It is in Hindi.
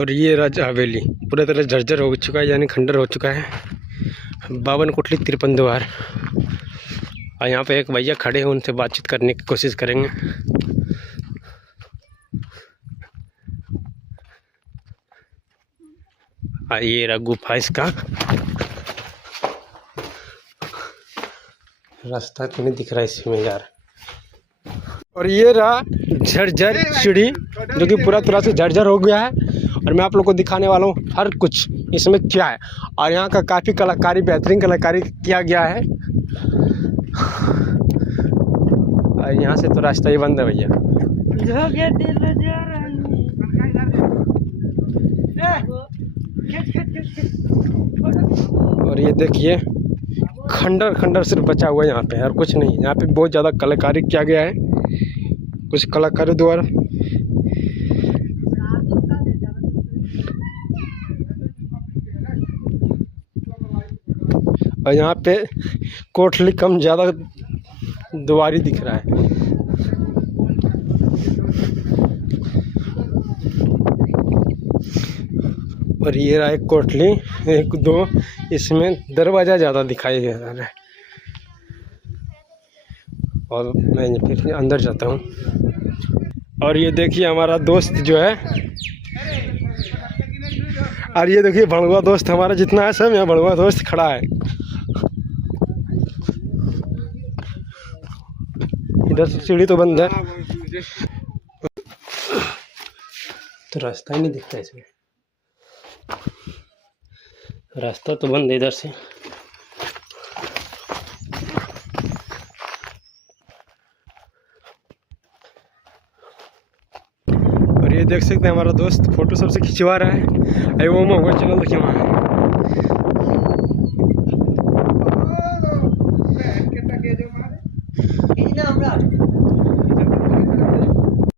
और ये राजा हवेली पूरी तरह जर्जर हो चुका है, यानी खंडर हो चुका है। 52 कोठली 53 द्वार। और यहाँ पे एक भैया खड़े हैं, उनसे बातचीत करने की कोशिश करेंगे। ये रहा गुफा, इसका रास्ता तो नहीं दिख रहा इसमें यार। और ये रहा झरझर सीढ़ी, जो कि पूरा तरह से झरझर हो गया है। और मैं आप लोग को दिखाने वाला हूँ हर कुछ इसमें क्या है। और यहाँ का काफ़ी कलाकारी, बेहतरीन कलाकारी किया गया है। और यहाँ से तो रास्ता ही बंद है भैया। और ये देखिए खंडर खंडर सिर्फ बचा हुआ है यहाँ पे, और कुछ नहीं। यहाँ पे बहुत ज़्यादा कलाकारी किया गया है कुछ कलाकारों द्वारा। और यहाँ पे कोठली कम ज़्यादा द्वारी दिख रहा है। और ये रहा एक कोठली, 1 2, इसमें दरवाज़ा ज़्यादा दिखाई दे रहा है। और मैं फिर अंदर जाता हूँ। और ये देखिए हमारा दोस्त जो है, और ये देखिए भड़ुआ दोस्त हमारा जितना है सब यहाँ भड़ुआ दोस्त खड़ा है। इधर से सीढ़ी तो बंद है, तो रास्ता ही नहीं दिखता इसमें। रास्ता तो बंद है इधर से। और ये देख सकते हैं हमारा दोस्त फोटो सबसे खिंचवा रहा है। अरे वो मैं चैनल देखिए वहाँ